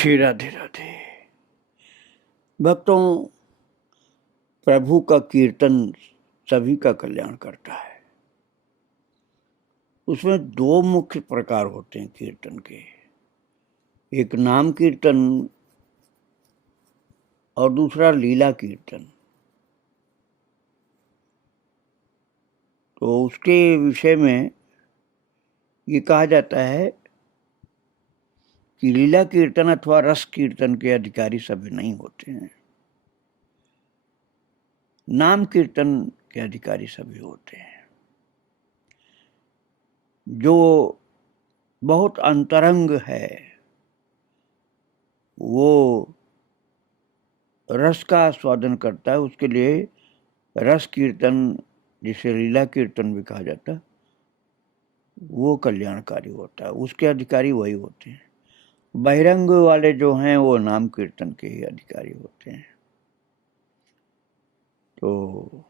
श्री राधे राधे। भक्तों, प्रभु का कीर्तन सभी का कल्याण करता है। उसमें दो मुख्य प्रकार होते हैं कीर्तन के, एक नाम कीर्तन और दूसरा लीला कीर्तन। तो उसके विषय में ये कहा जाता है कि लीला कीर्तन अथवा रस कीर्तन के अधिकारी सभी नहीं होते हैं, नाम कीर्तन के अधिकारी सभी होते हैं। जो बहुत अंतरंग है वो रस का आस्वादन करता है, उसके लिए रस कीर्तन, जिसे लीला कीर्तन भी कहा जाता है, वो कल्याणकारी होता है, उसके अधिकारी वही होते हैं। बहिरंग वाले जो हैं वो नाम कीर्तन के ही अधिकारी होते हैं। तो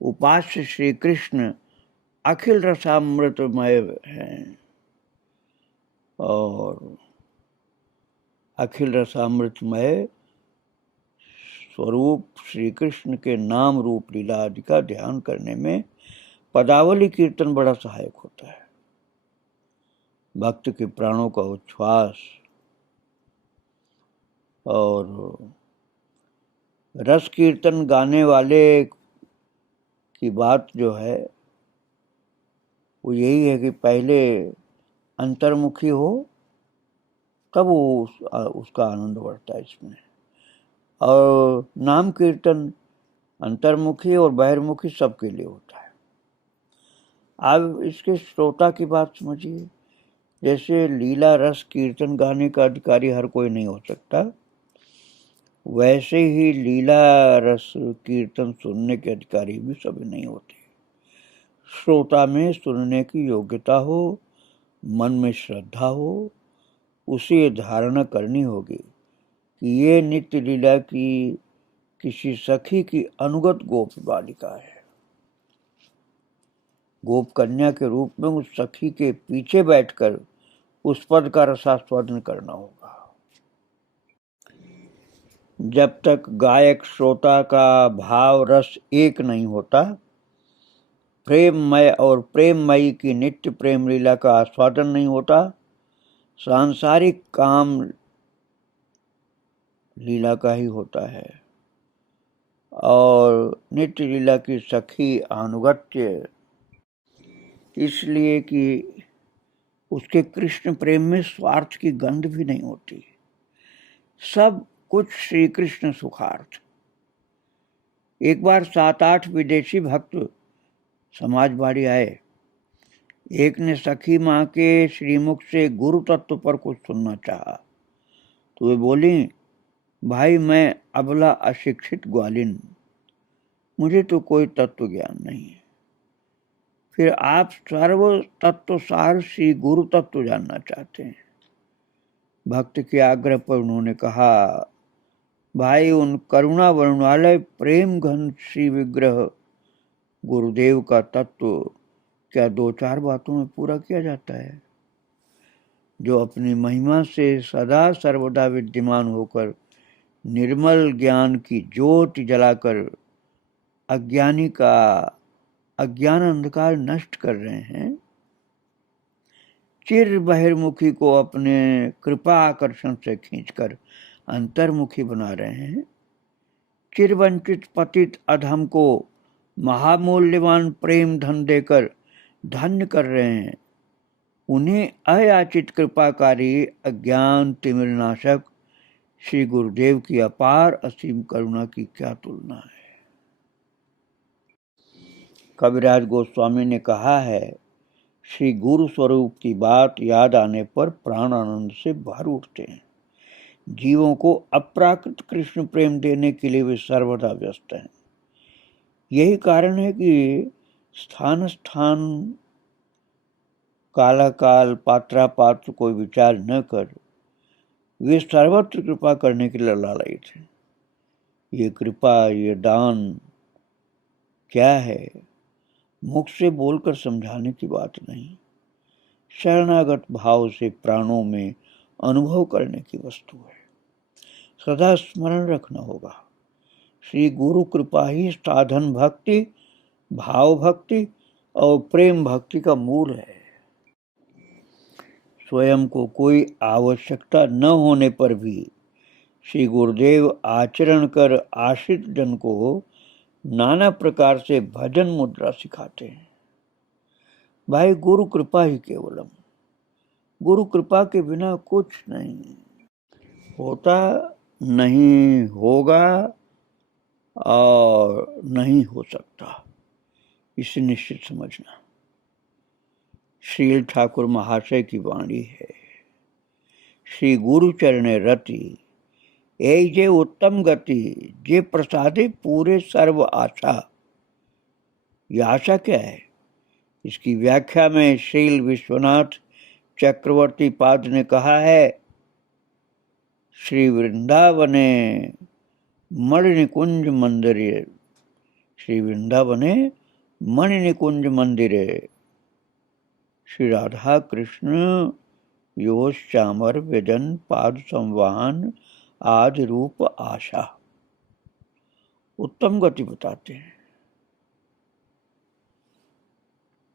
उपास्य श्री कृष्ण अखिल रसामृतमय हैं और अखिल रसामृतमय स्वरूप श्री कृष्ण के नाम रूप लीला आदि का ध्यान करने में पदावली कीर्तन बड़ा सहायक होता है। भक्त के प्राणों का उच्छ्वास और रस कीर्तन गाने वाले की बात जो है वो यही है कि पहले अंतर्मुखी हो तब वो उसका आनंद बढ़ता है इसमें। और नाम कीर्तन अंतर्मुखी और बहिर्मुखी सबके लिए होता है। अब इसके श्रोता की बात समझिए। जैसे लीला रस कीर्तन गाने का अधिकारी हर कोई नहीं हो सकता, वैसे ही लीला रस कीर्तन सुनने के अधिकारी भी सभी नहीं होते। श्रोता में सुनने की योग्यता हो, मन में श्रद्धा हो, उसे धारणा करनी होगी कि ये नित्य लीला की किसी सखी की अनुगत गोप बालिका है। गोप कन्या के रूप में उस सखी के पीछे बैठकर उस पद का रसास्वादन करना होगा। जब तक गायक श्रोता का भाव रस एक नहीं होता, प्रेममय और प्रेममयी की नित्य प्रेम लीला का आस्वादन नहीं होता, सांसारिक काम लीला का ही होता है और नित्य लीला की सखी अनुगत्य, इसलिए कि उसके कृष्ण प्रेम में स्वार्थ की गंध भी नहीं होती, सब कुछ श्री कृष्ण सुखार्थ। एक बार 7-8 विदेशी भक्त समाजवाड़ी आए। एक ने सखी माँ के श्रीमुख से गुरु तत्व पर कुछ सुनना चाहा, तो वे बोली, भाई मैं अबला अशिक्षित ग्वालिन, मुझे तो कोई तत्व ज्ञान नहीं है, फिर आप सर्व तत्व सार श्री गुरु तत्व जानना चाहते हैं। भक्त के आग्रह पर उन्होंने कहा, भाई उन करुणा वर्णालय प्रेम घन श्री विग्रह गुरुदेव का तत्व क्या 2-4 बातों में पूरा किया जाता है? जो अपनी महिमा से सदा सर्वदा विद्यमान होकर निर्मल ज्ञान की ज्योति जलाकर अज्ञानी का अज्ञान अंधकार नष्ट कर रहे हैं, चिर बहिर्मुखी को अपने कृपा आकर्षण से खींचकर अंतर्मुखी बना रहे हैं, चिरवंचित पतित अधम को महामूल्यवान प्रेम धन देकर धन्य कर रहे हैं, उन्हें अयाचित कृपाकारी अज्ञान तिमिरनाशक श्री गुरुदेव की अपार असीम करुणा की क्या तुलना है। कविराज गोस्वामी ने कहा है, श्री गुरु स्वरूप की बात याद आने पर प्राण आनंद से भर उठते हैं। जीवों को अप्राकृत कृष्ण प्रेम देने के लिए वे सर्वदा व्यस्त हैं। यही कारण है कि स्थान स्थान कालाकाल पात्रा पात्र कोई विचार न कर वे सर्वत्र कृपा करने के लिए लालायित हैं। ये कृपा, ये दान क्या है? मुख से बोलकर समझाने की बात नहीं, शरणागत भाव से प्राणों में अनुभव करने की वस्तु है। सदा स्मरण रखना होगा, श्री गुरु कृपा ही साधन भक्ति, भाव भक्ति और प्रेम भक्ति का मूल है। स्वयं को कोई आवश्यकता न होने पर भी श्री गुरुदेव आचरण कर आश्रित जन को नाना प्रकार से भजन मुद्रा सिखाते हैं। भाई गुरु कृपा ही केवलम, गुरु कृपा के बिना कुछ नहीं होता, नहीं होगा और नहीं हो सकता, इसे निश्चित समझना। श्रील ठाकुर महाशय की वाणी है, श्री गुरु चरणे रति ए जे उत्तम गति, जे प्रसादे पूरे सर्व आशा। यह आशा क्या है? इसकी व्याख्या में श्रील विश्वनाथ चक्रवर्ती पाद ने कहा है, श्री वृंदावने मणिनिकुंज मंदिरे, श्री वृंदावने मणिनिकुंज मंदिरे श्री राधा कृष्ण योश चामर वेदन पाद संवाहन आदि रूप आशा। उत्तम गति बताते हैं।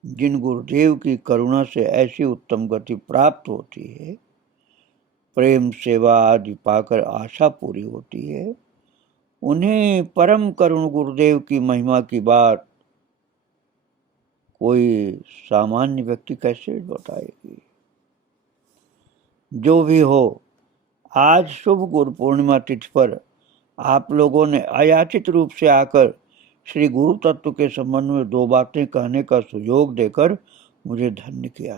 जिन गुरुदेव की करुणा से ऐसी उत्तम गति प्राप्त होती है, प्रेम सेवा आदि पाकर आशा पूरी होती है, उन्हें परम करुण गुरुदेव की महिमा की बात कोई सामान्य व्यक्ति कैसे बताएगी। जो भी हो, आज शुभ गुरु पूर्णिमा तिथि पर आप लोगों ने अयाचित रूप से आकर श्री गुरु तत्व के संबंध में दो बातें कहने का सुयोग देकर मुझे धन्य किया।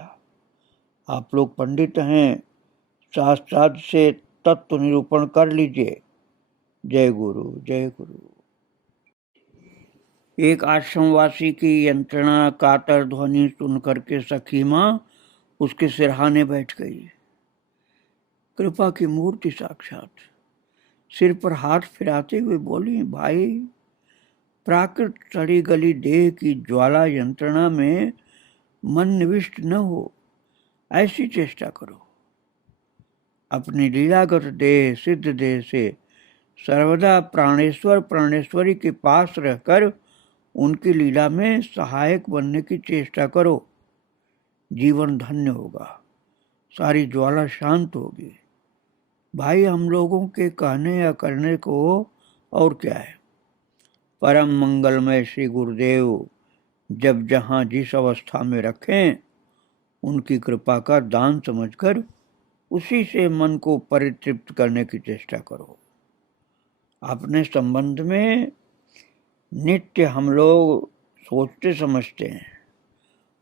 आप लोग पंडित हैं, शास्त्रार्थ से तत्व निरूपण कर लीजिए। जय गुरु, जय गुरु। एक आश्रमवासी की यंत्रणा कातर ध्वनि सुन करके सखी माँ उसके सिरहाने बैठ गई। कृपा की मूर्ति साक्षात सिर पर हाथ फिराते हुए बोली, भाई प्राकृत सड़ी गली देह की ज्वाला यंत्रणा में मन निविष्ट न हो, ऐसी चेष्टा करो। अपनी लीलागत देह सिद्ध देह से सर्वदा प्राणेश्वर प्राणेश्वरी के पास रहकर उनकी लीला में सहायक बनने की चेष्टा करो। जीवन धन्य होगा, सारी ज्वाला शांत होगी। भाई हम लोगों के कहने या करने को और क्या है। परम मंगलमय श्री गुरुदेव जब जहाँ जिस अवस्था में रखें, उनकी कृपा का दान समझकर उसी से मन को परितृप्त करने की चेष्टा करो। अपने संबंध में नित्य हम लोग सोचते समझते हैं,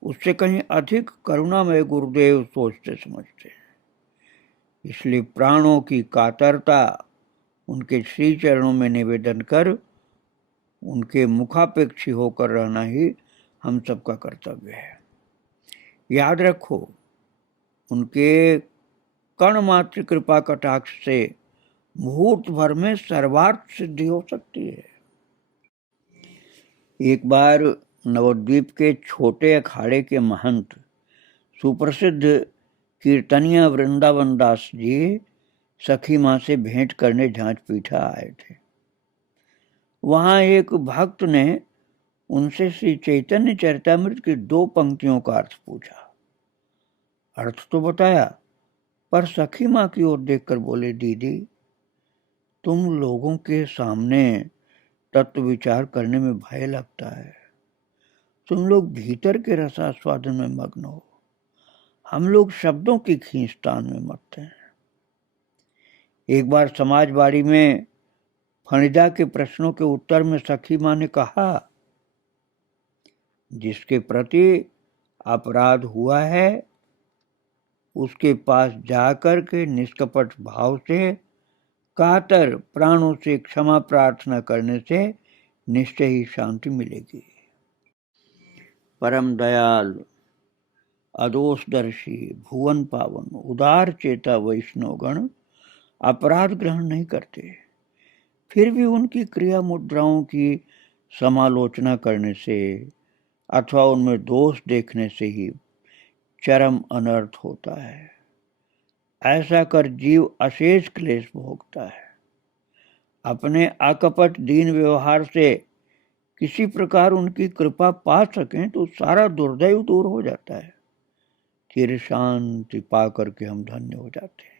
उससे कहीं अधिक करुणामय गुरुदेव सोचते समझते हैं। इसलिए प्राणों की कातरता उनके श्री चरणों में निवेदन कर उनके मुखापेक्षी होकर रहना ही हम सबका कर्तव्य है। याद रखो, उनके कण मात्र कृपा कटाक्ष से मुहूर्त भर में सर्वार्थ सिद्धि हो सकती है। एक बार नवद्वीप के छोटे अखाड़े के महंत सुप्रसिद्ध कीर्तनिया वृंदावन दास जी सखी माँ से भेंट करने झांझ पीठा आए थे। वहां एक भक्त ने उनसे श्री चैतन्य चरितामृत की 2 पंक्तियों का अर्थ पूछा। अर्थ तो बताया, पर सखी माँ की ओर देखकर बोले, दीदी तुम लोगों के सामने तत्व विचार करने में भय लगता है। तुम लोग भीतर के रसास्वादन में मग्न हो, हम लोग शब्दों की खींचतान में मरते हैं। एक बार समाजवाड़ी में फणिदा के प्रश्नों के उत्तर में सखी माँ ने कहा, जिसके प्रति अपराध हुआ है उसके पास जाकर के निष्कपट भाव से कातर प्राणों से क्षमा प्रार्थना करने से निश्चय ही शांति मिलेगी। परम दयाल अदोषदर्शी भुवन पावन उदार चेता वैष्णवगण अपराध ग्रहण नहीं करते, फिर भी उनकी क्रिया मुद्राओं की समालोचना करने से अथवा उनमें दोष देखने से ही चरम अनर्थ होता है। ऐसा कर जीव अशेष क्लेश भोगता है। अपने अकपट दीन व्यवहार से किसी प्रकार उनकी कृपा पा सकें तो सारा दुर्दैव दूर हो जाता है। चिर शांति पा करके हम धन्य हो जाते हैं।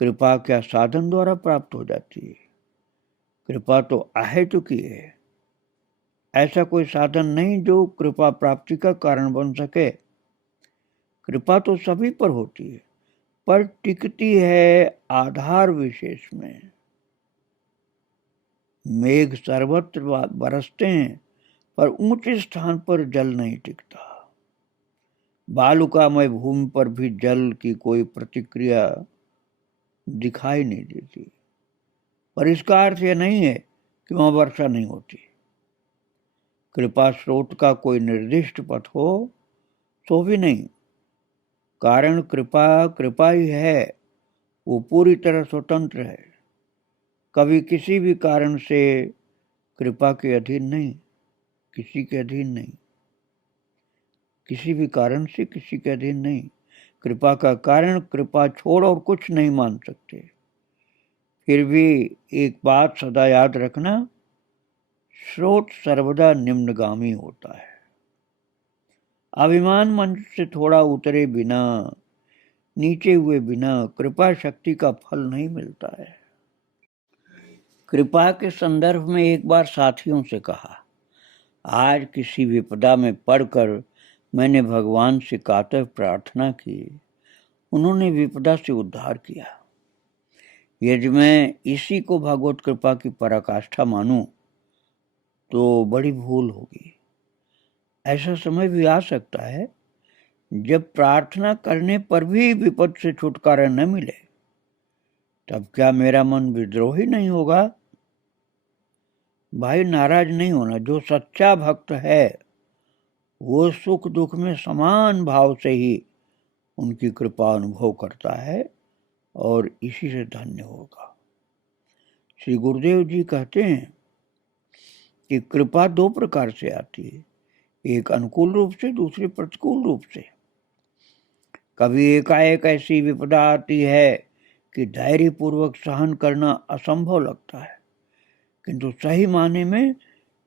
कृपा क्या साधन द्वारा प्राप्त हो जाती है? कृपा तो आहे चुकी है। ऐसा कोई साधन नहीं जो कृपा प्राप्ति का कारण बन सके। कृपा तो सभी पर होती है, पर टिकती है आधार विशेष में। मेघ सर्वत्र बरसते हैं, पर ऊंचे स्थान पर जल नहीं टिकता। बालुकामय भूमि पर भी जल की कोई प्रतिक्रिया दिखाई नहीं देती। पर इसका अर्थ यह नहीं है कि वहां वर्षा नहीं होती। कृपा स्रोत का कोई निर्दिष्ट पथ हो तो भी नहीं। कारण कृपा कृपा ही है, वो पूरी तरह स्वतंत्र है। कभी किसी भी कारण से कृपा के अधीन नहीं, किसी के अधीन नहीं। किसी भी कारण से किसी के अधीन नहीं। कृपा का कारण कृपा छोड़ और कुछ नहीं मान सकते। फिर भी एक बात सदा याद रखना, स्रोत सर्वदा निम्नगामी होता है। अभिमान मंच से थोड़ा उतरे बिना, नीचे हुए बिना कृपा शक्ति का फल नहीं मिलता है। कृपा के संदर्भ में एक बार साथियों से कहा, आज किसी विपदा में पड़कर मैंने भगवान से कातर प्रार्थना की, उन्होंने विपदा से उद्धार किया। यदि मैं इसी को भगवत कृपा की पराकाष्ठा मानूं तो बड़ी भूल होगी। ऐसा समय भी आ सकता है जब प्रार्थना करने पर भी विपद से छुटकारा न मिले। तब क्या मेरा मन विद्रोही नहीं होगा? भाई, नाराज नहीं होना। जो सच्चा भक्त है वो सुख दुख में समान भाव से ही उनकी कृपा अनुभव करता है और इसी से धन्य होगा। श्री गुरुदेव जी कहते हैं कि कृपा दो प्रकार से आती है, एक अनुकूल रूप से, दूसरी प्रतिकूल रूप से। कभी एकाएक ऐसी विपदा आती है कि धैर्य पूर्वक सहन करना असंभव लगता है, किंतु सही माने में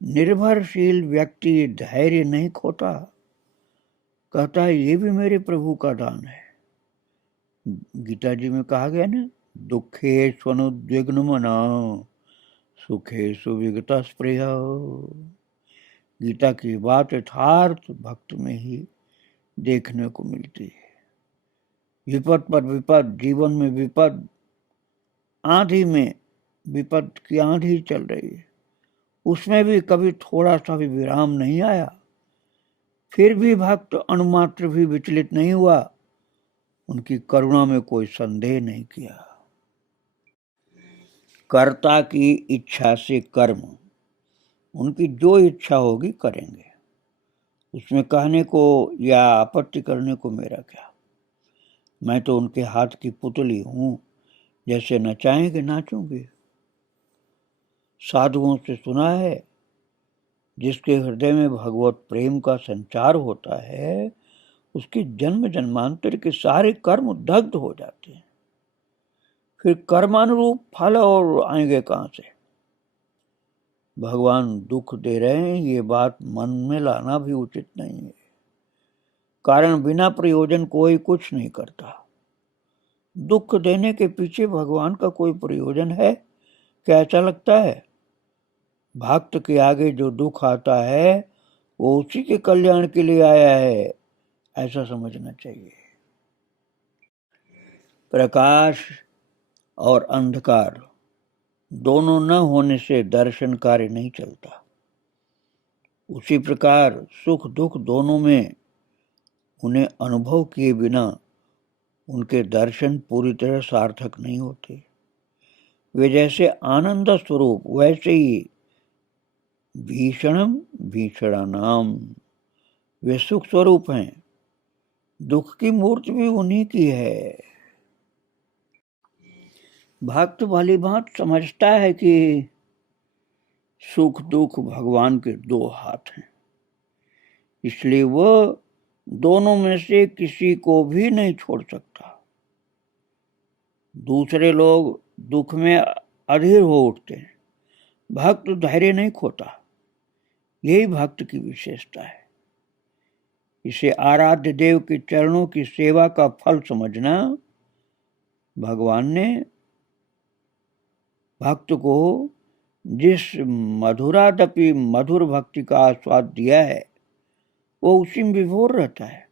निर्भरशील व्यक्ति धैर्य नहीं खोता। कहता है ये भी मेरे प्रभु का दान है। गीता जी में कहा गया ना, दुखे स्वनुद्विग्न मना सुखे सुविगत स्पृह। गीता की बात यथार्थ भक्त में ही देखने को मिलती है। विपद पर विपद, जीवन में विपद, आंधी में विपद की आंधी चल रही है, उसमें भी कभी थोड़ा सा भी विराम नहीं आया। फिर भी भक्त अणुमात्र भी विचलित नहीं हुआ, उनकी करुणा में कोई संदेह नहीं किया। कर्ता की इच्छा से कर्म, उनकी जो इच्छा होगी करेंगे, उसमें कहने को या आपत्ति करने को मेरा क्या। मैं तो उनके हाथ की पुतली हूं, जैसे नचाएंगे नाचूंगी। साधुओं से सुना है, जिसके हृदय में भगवत प्रेम का संचार होता है उसके जन्म जन्मांतर के सारे कर्म दग्ध हो जाते हैं। फिर कर्मानुरूप फल और आएंगे कहां से? भगवान दुख दे रहे हैं, ये बात मन में लाना भी उचित नहीं है। कारण बिना प्रयोजन कोई कुछ नहीं करता। दुख देने के पीछे भगवान का कोई प्रयोजन है क्या? ऐसा लगता है? भक्त के आगे जो दुख आता है वो उसी के कल्याण के लिए आया है, ऐसा समझना चाहिए। प्रकाश और अंधकार दोनों न होने से दर्शन कार्य नहीं चलता। उसी प्रकार सुख दुख दोनों में उन्हें अनुभव किए बिना उनके दर्शन पूरी तरह सार्थक नहीं होते। वे जैसे आनंद स्वरूप, वैसे ही भीषणम भीषणानाम, वे सुख स्वरूप हैं। दुख की मूर्ति भी उन्हीं की है। भक्त भली भांत समझता है कि सुख दुख भगवान के दो हाथ हैं, इसलिए वह दोनों में से किसी को भी नहीं छोड़ सकता। दूसरे लोग दुख में अधीर हो उठते हैं, भक्त धैर्य नहीं खोता। यही भक्त की विशेषता है। इसे आराध्य देव के चरणों की सेवा का फल समझना। भगवान ने भक्त को जिस मधुरादपि मधुर भक्ति का आस्वाद दिया है, वो उसी में विभोर रहता है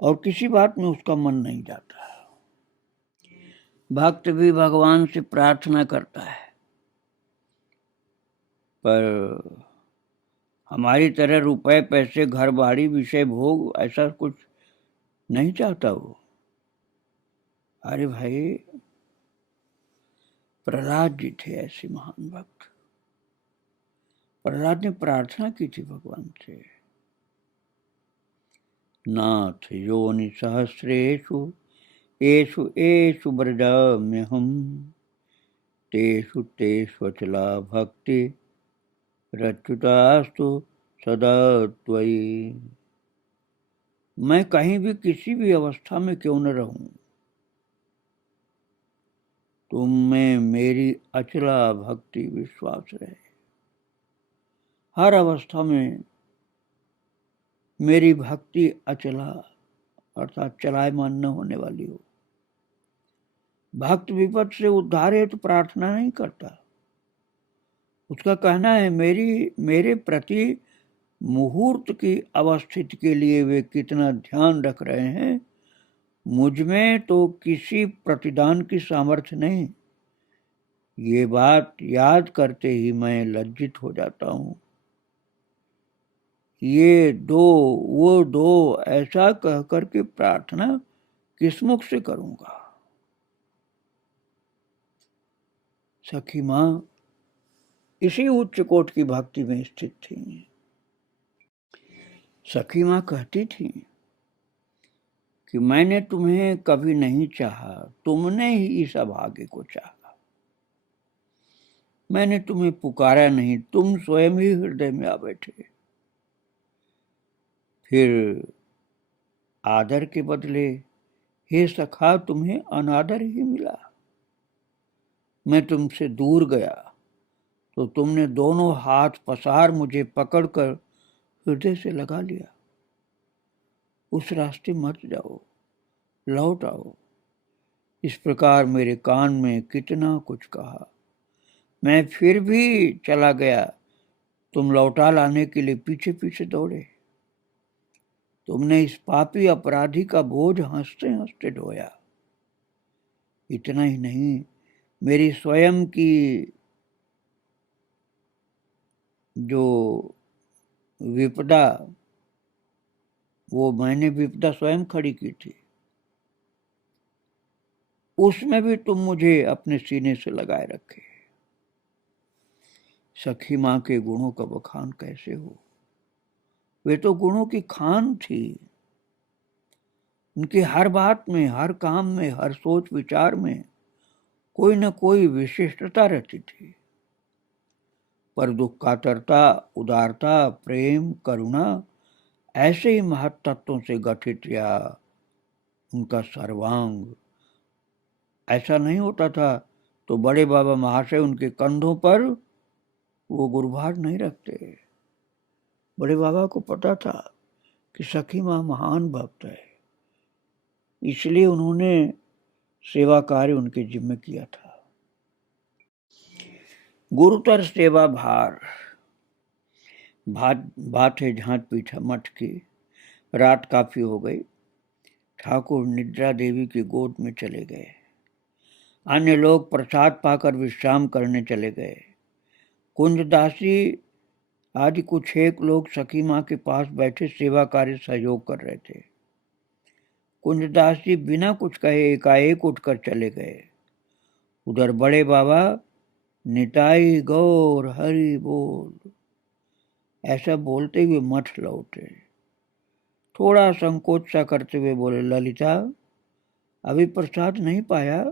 और किसी बात में उसका मन नहीं जाता। भक्त भी भगवान से प्रार्थना करता है, पर हमारी तरह रुपए पैसे घर बाड़ी विषय भोग ऐसा कुछ नहीं चाहता वो। अरे भाई, प्रहलाद जी थे ऐसे महान भक्त। प्रहलाद ने प्रार्थना की थी भगवान से, नाथ योनि सहस्रेषु एषु एषु व्रजाम्यहम् तेषु तेषु अचला भक्ति रच्युतास्तु सदा त्वयि। मैं कहीं भी किसी भी अवस्था में क्यों न रहूं, तुम में मेरी अचला भक्ति विश्वास रहे। हर अवस्था में मेरी भक्ति अचला अर्थात चलायमान न होने वाली हो। भक्त विपद से उद्धार है तो प्रार्थना नहीं करता। उसका कहना है मेरे प्रति मुहूर्त की अवस्थिति के लिए वे कितना ध्यान रख रहे हैं, मुझ में तो किसी प्रतिदान की सामर्थ्य नहीं। ये बात याद करते ही मैं लज्जित हो जाता हूँ। ये दो वो दो ऐसा कह करके प्रार्थना किस मुख से करूंगा। सखी माँ इसी उच्च कोट की भक्ति में स्थित थी। सखी माँ कहती थी कि मैंने तुम्हें कभी नहीं चाहा, तुमने ही इस अभागे को चाहा। मैंने तुम्हें पुकारा नहीं, तुम स्वयं ही हृदय में आ बैठे। फिर आदर के बदले हे सखा तुम्हें अनादर ही मिला। मैं तुमसे दूर गया तो तुमने दोनों हाथ पसार मुझे पकड़कर हृदय से लगा लिया। उस रास्ते मत जाओ, लौट आओ। इस प्रकार मेरे कान में कितना कुछ कहा, मैं फिर भी चला गया। तुम लौटा लाने के लिए पीछे पीछे दौड़े। तुमने इस पापी अपराधी का बोझ हंसते हंसते ढोया। इतना ही नहीं, मेरी स्वयं की जो विपदा, वो मैंने विपदा स्वयं खड़ी की थी, उसमें भी तुम मुझे अपने सीने से लगाए रखे। सखी माँ के गुणों का बखान कैसे हो। वे तो गुणों की खान थी। उनकी हर बात में, हर काम में, हर सोच विचार में कोई न कोई विशिष्टता रहती थी। पर दुख कातरता, उदारता, प्रेम, करुणा ऐसे ही महत तत्वों से गठित या उनका सर्वांग ऐसा नहीं होता था तो बड़े बाबा महाशय उनके कंधों पर वो गुरुभार नहीं रखते। बड़े बाबा को पता था कि सखी माँ महान भक्त है, इसलिए उन्होंने सेवा कार्य उनके जिम्मे किया था। गुरुतर सेवा भार बात है झांट पीठा मठ की। रात काफी हो गई। ठाकुर निद्रा देवी की गोद में चले गए। अन्य लोग प्रसाद पाकर विश्राम करने चले गए। कुंजदासी आदि कुछ एक लोग सखी माँ के पास बैठे सेवा कार्य सहयोग कर रहे थे। कुंजदास जी बिना कुछ कहे एकाएक उठकर चले गए। उधर बड़े बाबा निताई गौर हरि बोल ऐसा बोलते हुए मठ लौटे। थोड़ा संकोच सा करते हुए बोले, ललिता अभी प्रसाद नहीं पाया,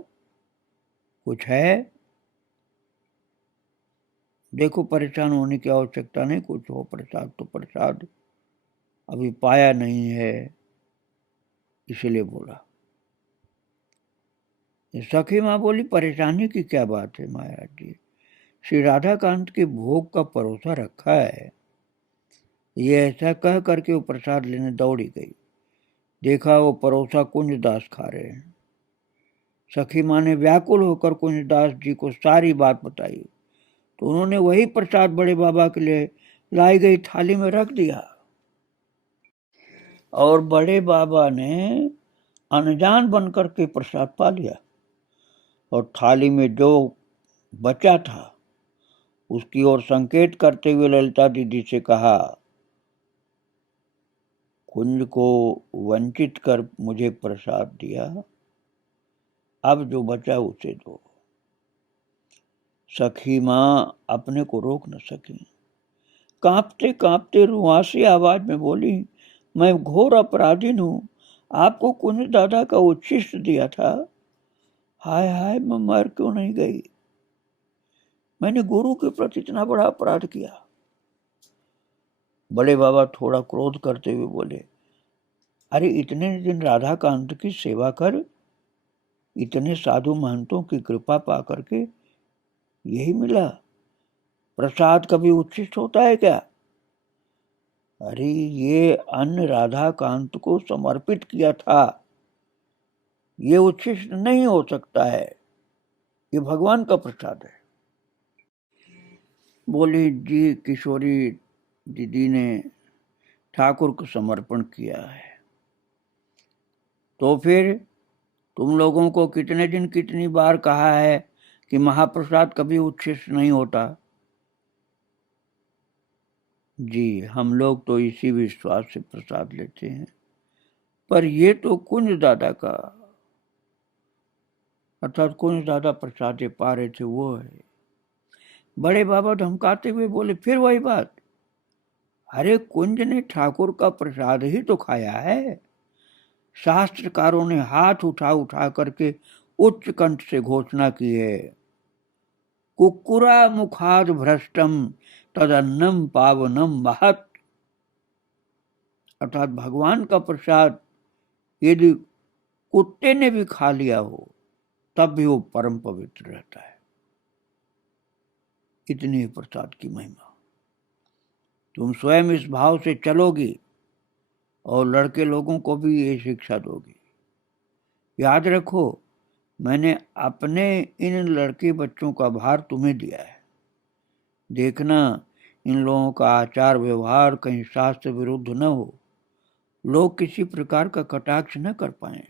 कुछ है? देखो परेशान होने की आवश्यकता नहीं, कुछ हो प्रसाद तो प्रसाद, अभी पाया नहीं है, इसलिए बोला। सखी माँ बोली, परेशानी की क्या बात है महाराज जी, श्री राधा कांत के भोग का परोसा रखा है। ये ऐसा कह करके वो प्रसाद लेने दौड़ी गई। देखा वो परोसा कुंजदास खा रहे हैं। सखी माँ ने व्याकुल होकर कुंजदास जी को सारी बात बताई, तो उन्होंने वही प्रसाद बड़े बाबा के लिए लाई गई थाली में रख दिया। और बड़े बाबा ने अनजान बनकर के प्रसाद पा लिया और थाली में जो बचा था उसकी ओर संकेत करते हुए ललिता दीदी से कहा, कुंज को वंचित कर मुझे प्रसाद दिया, अब जो बचा उसे दो। सखी माँ अपने को रोक न सकी, कांपते कांपते रुआसी आवाज में बोली, मैं घोर अपराधी हूं, आपको कुंज दादा का उच्छिष्ट दिया था। हाय हाय, मैं मर क्यों नहीं गई, मैंने गुरु के प्रति इतना बड़ा अपराध किया। बड़े बाबा थोड़ा क्रोध करते हुए बोले, अरे इतने दिन राधा कांत की सेवा कर, इतने साधु महंतों की कृपा पा करके यही मिला, प्रसाद कभी उच्छिष्ट होता है क्या? अरे ये अन्न राधा कांत को समर्पित किया था, ये उच्छिष्ट नहीं हो सकता है, ये भगवान का प्रसाद है। बोली, जी किशोरी दीदी ने ठाकुर को समर्पण किया है, तो फिर तुम लोगों को कितने दिन कितनी बार कहा है कि महाप्रसाद कभी उच्छिष्ट नहीं होता। जी, हम लोग तो इसी विश्वास से प्रसाद लेते हैं, पर ये तो कुंज दादा का, अर्थात कुंज दादा प्रसाद पा रहे थे वो है। बड़े बाबा धमकाते हुए बोले, फिर वही बात, अरे कुंज ने ठाकुर का प्रसाद ही तो खाया है। शास्त्रकारों ने हाथ उठा उठा करके उच्च कंठ से घोषणा की है, कुक्कुरा मुखाद भ्रष्टम तदन्नम पावनम महत। अर्थात भगवान का प्रसाद यदि कुत्ते ने भी खा लिया हो तब भी वो परम पवित्र रहता है। इतनी प्रसाद की महिमा। तुम स्वयं इस भाव से चलोगी और लड़के लोगों को भी ये शिक्षा दोगी। याद रखो, मैंने अपने इन लड़के बच्चों का भार तुम्हें दिया है। देखना इन लोगों का आचार व्यवहार कहीं शास्त्र विरुद्ध न हो, लोग किसी प्रकार का कटाक्ष न कर पाए।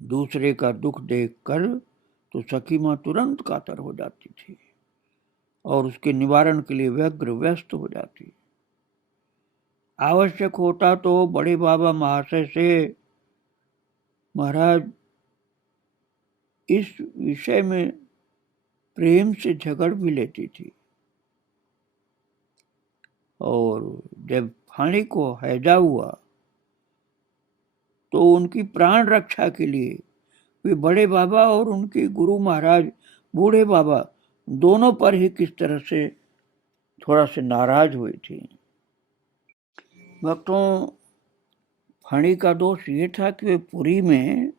दूसरे का दुख देखकर तो सखी माँ तुरंत कातर हो जाती थी और उसके निवारण के लिए व्यग्र व्यस्त हो जाती। आवश्यक होता तो बड़े बाबा महाशय से, महाराज इस विषय में प्रेम से झगड़ भी लेती थी, और जब फाणी को हैजा हुआ तो उनकी प्राण रक्षा के लिए वे बड़े बाबा और उनके गुरु महाराज बूढ़े बाबा दोनों पर ही किस तरह से थोड़ा से नाराज हुई थी। भक्तों, फणी का दोष ये था कि वे पुरी में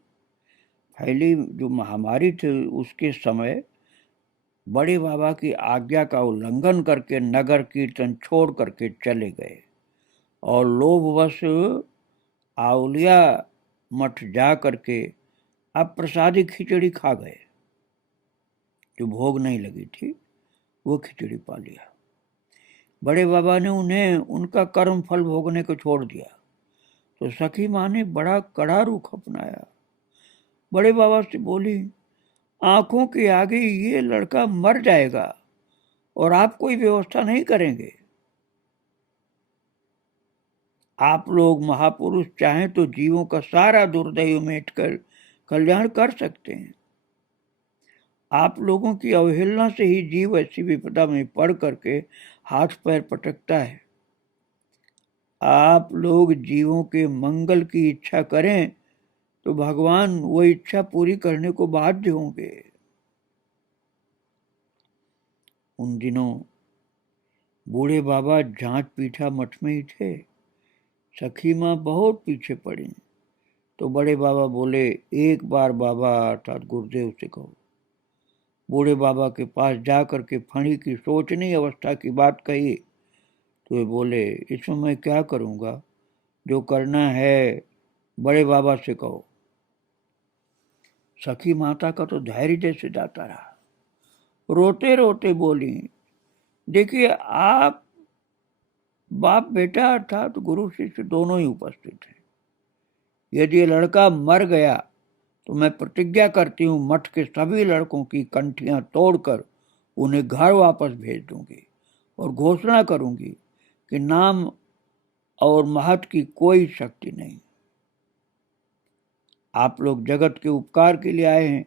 फैली जो महामारी थी उसके समय बड़े बाबा की आज्ञा का उल्लंघन करके नगर कीर्तन छोड़ करके चले गए और लोभवश आउलिया मठ जा करके अप्रसादी खिचड़ी खा गए। जो भोग नहीं लगी थी वो खिचड़ी पा लिया। बड़े बाबा ने उन्हें उनका कर्म फल भोगने को छोड़ दिया, तो सखी माँ ने बड़ा कड़ा रुख अपनाया। बड़े बाबा से बोली, आंखों के आगे ये लड़का मर जाएगा और आप कोई व्यवस्था नहीं करेंगे। आप लोग महापुरुष चाहें तो जीवों का सारा दुर्दैव मेट कर कल्याण कर सकते हैं। आप लोगों की अवहेलना से ही जीव ऐसी विपदा में पड़ करके हाथ पैर पटकता है। आप लोग जीवों के मंगल की इच्छा करें तो भगवान वो इच्छा पूरी करने को बाध्य होंगे। उन दिनों बूढ़े बाबा जांच पीठा मठ में ही थे। सखी माँ बहुत पीछे पड़ी तो बड़े बाबा बोले, एक बार बाबा अर्थात गुरुदेव से कहो। बूढ़े बाबा के पास जाकर के फणी की सोचनीय अवस्था की बात कही तो वे बोले, इसमें मैं क्या करूंगा, जो करना है बड़े बाबा से कहो। सखी माता का तो धैर्य जैसे जाता रहा, रोते रोते बोली, देखिए आप बाप बेटा अर्थात गुरु शिष्य दोनों ही उपस्थित हैं। यदि ये लड़का मर गया तो मैं प्रतिज्ञा करती हूं मठ के सभी लड़कों की कंठियां तोड़कर उन्हें घर वापस भेज दूंगी और घोषणा करूंगी कि नाम और महत की कोई शक्ति नहीं। आप लोग जगत के उपकार के लिए आए हैं,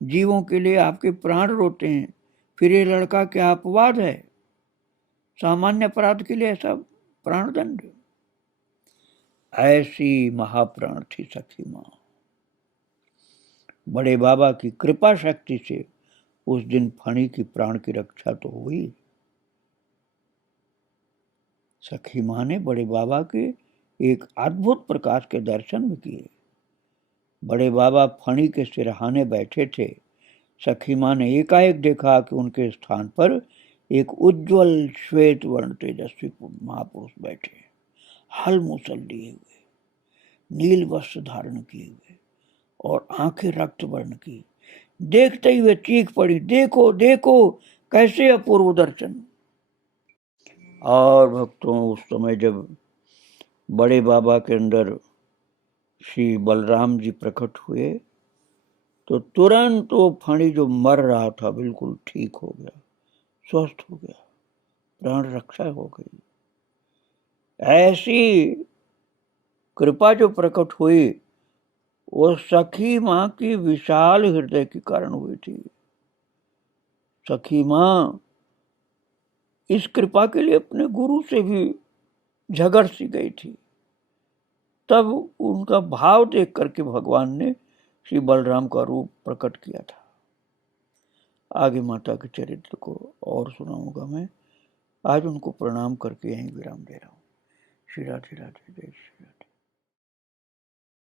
जीवों के लिए आपके प्राण रोते हैं, फिर ये लड़का क्या अपवाद है? सामान्य अपराध के लिए ऐसा प्राणदंड? ऐसी महाप्राण थी सखी मां। बड़े बाबा की कृपा शक्ति से उस दिन फणी की प्राण की रक्षा तो हुई। सखी मां ने बड़े बाबा के एक अद्भुत प्रकाश के दर्शन भी किए। बड़े बाबा फणी के सिरहाने बैठे थे। सखी मां ने एकाएक देखा कि उनके स्थान पर एक उज्जवल श्वेत वर्ण तेजस्वी महापुरुष बैठे, हल मूसल लिए हुए, नील वस्त्र धारण किए हुए और आंखें रक्त वर्ण की। देखते ही वे चीख पड़ी, देखो देखो कैसे अपूर्व दर्शन। और भक्तों, उस समय जब बड़े बाबा के अंदर श्री बलराम जी प्रकट हुए तो तुरंत वो फणी जो मर रहा था बिल्कुल ठीक हो गया, स्वस्थ हो गया, प्राण रक्षा हो गई। ऐसी कृपा जो प्रकट हुई वो सखी मां की विशाल हृदय के कारण हुई थी। सखी मां इस कृपा के लिए अपने गुरु से भी झगड़ सी गई थी। तब उनका भाव देख करके भगवान ने श्री बलराम का रूप प्रकट किया था। आगे माता के चरित्र को और सुनाऊंगा मैं। आज उनको प्रणाम करके यहीं विराम दे रहा हूँ। श्री राधे राधे, जय श्री राधे।